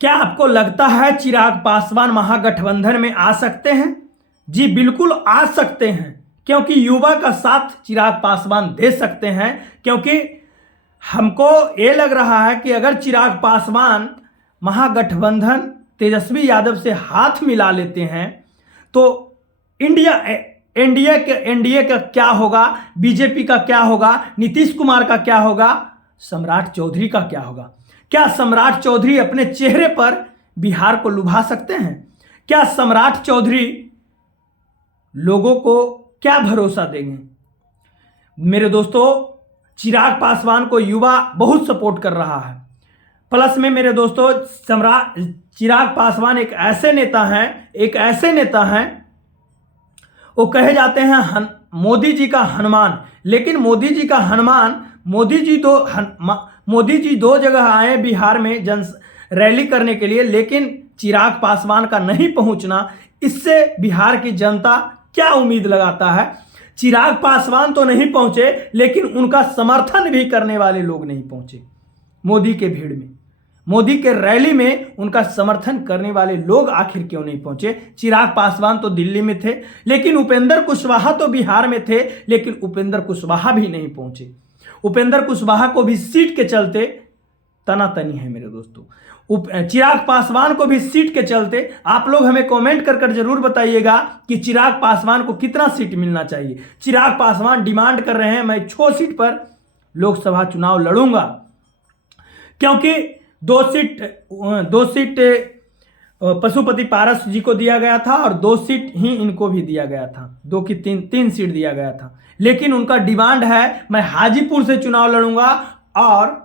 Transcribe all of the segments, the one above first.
क्या आपको लगता है चिराग पासवान महागठबंधन में आ सकते हैं? जी बिल्कुल आ सकते हैं, क्योंकि युवा का साथ चिराग पासवान दे सकते हैं। क्योंकि हमको ये लग रहा है कि अगर चिराग पासवान महागठबंधन तेजस्वी यादव से हाथ मिला लेते हैं तो एनडीए का क्या होगा, बीजेपी का क्या होगा, नीतीश कुमार का क्या होगा, सम्राट चौधरी का क्या होगा? क्या सम्राट चौधरी अपने चेहरे पर बिहार को लुभा सकते हैं? क्या सम्राट चौधरी लोगों को क्या भरोसा देंगे? मेरे दोस्तों, चिराग पासवान को युवा बहुत सपोर्ट कर रहा है। प्लस में मेरे दोस्तों, चिराग पासवान एक ऐसे नेता हैं, वो कहे जाते हैं मोदी जी का हनुमान। लेकिन मोदी जी दो जगह आए बिहार में रैली करने के लिए, लेकिन चिराग पासवान का नहीं पहुंचना, इससे बिहार की जनता क्या उम्मीद लगाता है? चिराग पासवान तो नहीं पहुंचे, लेकिन उनका समर्थन भी करने वाले लोग नहीं पहुंचे। मोदी के भीड़ में, मोदी के रैली में उनका समर्थन करने वाले लोग आखिर क्यों नहीं पहुंचे? चिराग पासवान तो दिल्ली में थे, लेकिन उपेंद्र कुशवाहा तो बिहार में थे, लेकिन उपेंद्र कुशवाहा भी नहीं पहुंचे। उपेंद्र कुशवाहा को भी सीट के चलते तनातनी है मेरे दोस्तों। चिराग पासवान को भी सीट के चलते। आप लोग हमें कमेंट कर जरूर बताइएगा कि चिराग पासवान को कितना सीट मिलना चाहिए। चिराग पासवान डिमांड कर रहे हैं, मैं 6 सीट पर लोकसभा चुनाव लड़ूंगा, क्योंकि 2 सीट पशुपति पारस जी को दिया गया था और 2 सीट ही इनको भी दिया गया था। 2 की 3 सीट दिया गया था, लेकिन उनका डिमांड है मैं हाजीपुर से चुनाव लड़ूंगा और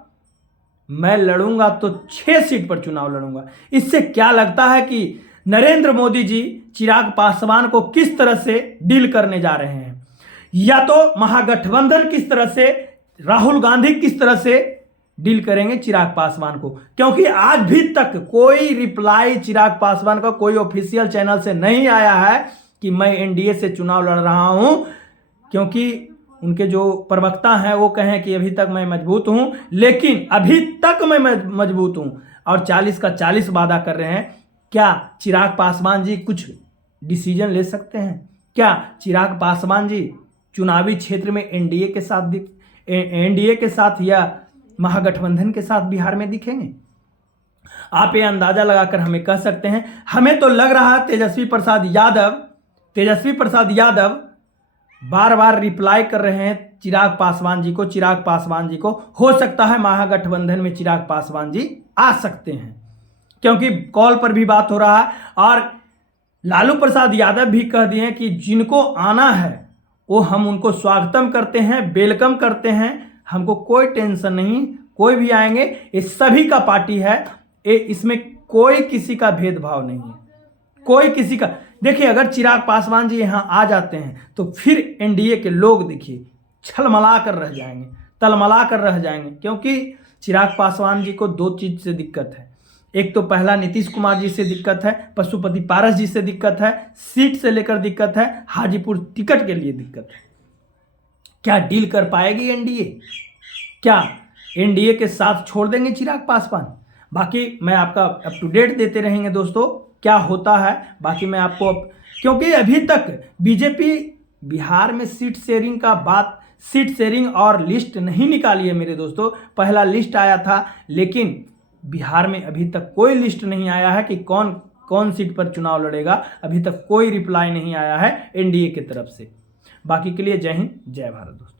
मैं लड़ूंगा तो 6 सीट पर चुनाव लड़ूंगा। इससे क्या लगता है कि नरेंद्र मोदी जी चिराग पासवान को किस तरह से डील करने जा रहे हैं, या तो महागठबंधन किस तरह से, राहुल गांधी किस तरह से डील करेंगे चिराग पासवान को? क्योंकि आज भी तक कोई रिप्लाई चिराग पासवान का कोई ऑफिशियल चैनल से नहीं आया है कि मैं एनडीए से चुनाव लड़ रहा हूं, क्योंकि उनके जो प्रवक्ता हैं वो कहें कि अभी तक मैं मजबूत हूं, लेकिन अभी तक मैं मजबूत हूं और 40 का 40 वादा कर रहे हैं। क्या चिराग पासवान जी कुछ डिसीजन ले सकते हैं? क्या चिराग पासवान जी चुनावी क्षेत्र में एनडीए के साथ या महागठबंधन के साथ बिहार में दिखेंगे? आप ये अंदाजा लगाकर हमें कह सकते हैं। हमें तो लग रहा है तेजस्वी प्रसाद यादव बार बार रिप्लाई कर रहे हैं चिराग पासवान जी को। हो सकता है महागठबंधन में चिराग पासवान जी आ सकते हैं, क्योंकि कॉल पर भी बात हो रहा है और लालू प्रसाद यादव भी कह दिए कि जिनको आना है वो हम उनको स्वागतम करते हैं, वेलकम करते हैं, हमको कोई टेंशन नहीं, कोई भी आएंगे, ये सभी का पार्टी है, इसमें कोई किसी का भेदभाव नहीं है, कोई किसी का। देखिए, अगर चिराग पासवान जी यहाँ आ जाते हैं तो फिर एनडीए के लोग देखिए छलमला कर रह जाएंगे, तलमला कर रह जाएंगे, क्योंकि चिराग पासवान जी को 2 चीज से दिक्कत है। एक तो पहला नीतीश कुमार जी से दिक्कत है, पशुपति पारस जी से दिक्कत है, सीट से लेकर दिक्कत है, हाजीपुर टिकट के लिए दिक्कत है। क्या डील कर पाएगी एनडीए? क्या एनडीए के साथ छोड़ देंगे चिराग पासवान? बाकी मैं आपका अप टू डेट देते रहेंगे दोस्तों, क्या होता है। बाकी मैं आपको, क्योंकि अभी तक बीजेपी बिहार में सीट शेयरिंग और लिस्ट नहीं निकाली है मेरे दोस्तों। पहला लिस्ट आया था, लेकिन बिहार में अभी तक कोई लिस्ट नहीं आया है कि कौन कौन सीट पर चुनाव लड़ेगा। अभी तक कोई रिप्लाई नहीं आया है एनडीए की तरफ से। बाकी के लिए जय हिंद, जय भारत दोस्तों।